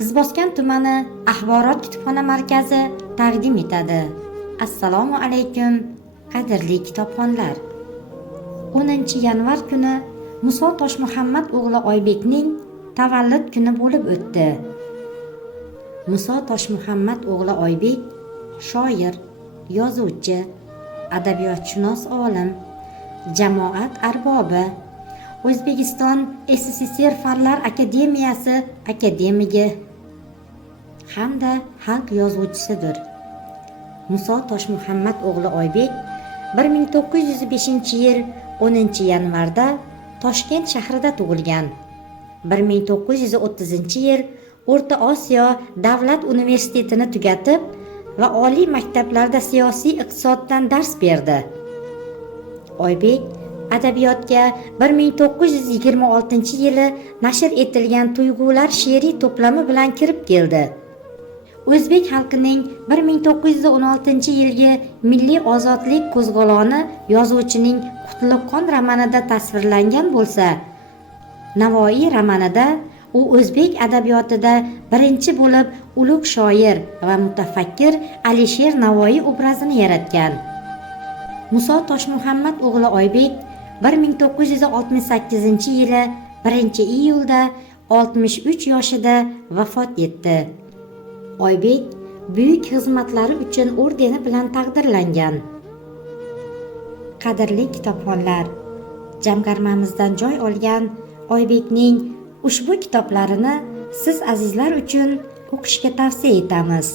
Izboskan tumani Axborot kutubxona markazi taqdim etadi. Assalomu alaykum, qadrli kitobxonlar. 10-yanvar kuni Muso Toshmuhammad o'g'li Oybekning tavallud kuni bo'lib o'tdi. Muso Toshmuhammad o'g'li Oybek shoir, yozuvchi, adabiyotshunos olim, jamoat arbobi, O'zbekiston SSSR Fanlar akademiyasi akademigi hamda xalq yozuvchisidir. Muso Toshmuhammad o'g'li Oybek 1905-yil 10-yanvarda Toshkent shahrida tug'ilgan. 1930-yil O'rta Osiyo davlat universitetini tugatib va oliy maktablarda siyosiy iqtisoddan dars berdi. Oybek adabiyotga 1926-yili nashr etilgan Tuyg'ular she'riy to'plami bilan kirib keldi. O'zbek xalqining 1916-yilgi milliy ozodlik qo'zg'oloni yozuvchining Qutlug'qon romanida tasvirlangan bo'lsa, Navoiy romanida u o'zbek adabiyotida birinchi bo'lib ulug' shoir va mutafakkir Alisher Navoiy obrazini yaratgan. Muso Toshmuhammad o'g'li Oybek 1968-yili 1-iyulda 63 yoshida vafot etdi. Oybek buyuk xizmatlari uchun ordeni bilan taqdirlangan. Qadrli kitobxonlar, jamg'armamizdan joy olgan Oybekning ushbu kitoblarini siz azizlar uchun o'qishga tavsiya etamiz.